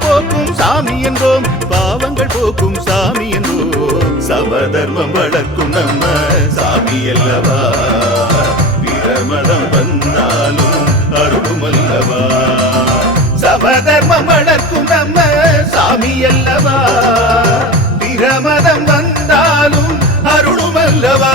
பாவங்கள் போக்கும் சாமி என்போம். பாவங்கள் போக்கும் சாமி என்போம். சமதர்மம் வளர்க்கும் நம்ம சாமி அல்லவா? பிரமதம் வந்தாலும் அருளும் அல்லவா? சமதர்மம் வளர்க்கும் நம்ம சாமி அல்லவா? பிரமதம் வந்தாலும் அருளும் அல்லவா?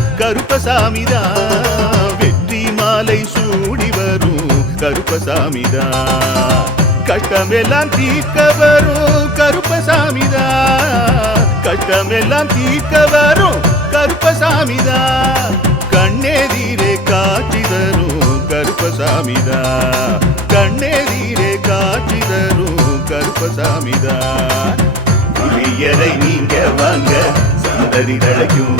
கருப்பசாமிதா வெற்றி மாலை சூடி வரும் கருப்பசாமிதா கட்டமெல்லாம் தீர்க்க வரும் கருப்பசாமிதா கட்டமெல்லாம் தீர்க்க வரும் கருப்பசாமிதான். கண்ணெதிரே காட்சி தரும் கருப்பசாமிதான். கண்ணெதிரே காட்சி தரும் கருப்பசாமிதா புளியரை நீங்க வாங்க சந்ததி தழைக்கும்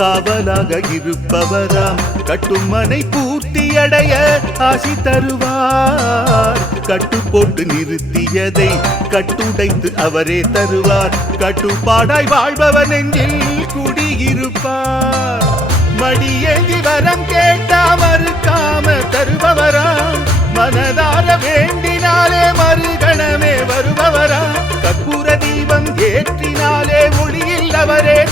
காவலாக இருப்பவராம். கட்டுமனை பூர்த்தியடைய ஆசி தருவார். கட்டு போட்டு நிறுத்தியதை கட்டுடைத்து அவரே தருவார். கட்டுப்பாடாய் வாழ்பவன் எங்கில் குடியிருப்பார். மடியேந்தி வரம் கேட்டா மறுக்காம தருபவராம்.